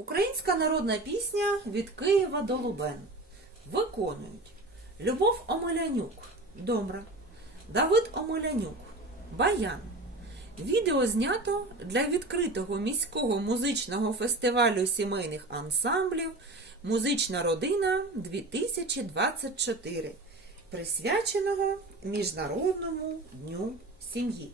Українська народна пісня від Києва до Лубен. Виконують Любов Омелянюк, Домра, Давид Омелянюк, Баян. Відео знято для відкритого міського музичного фестивалю сімейних ансамблів Музична родина 2024, присвяченого Міжнародному дню сім'ї.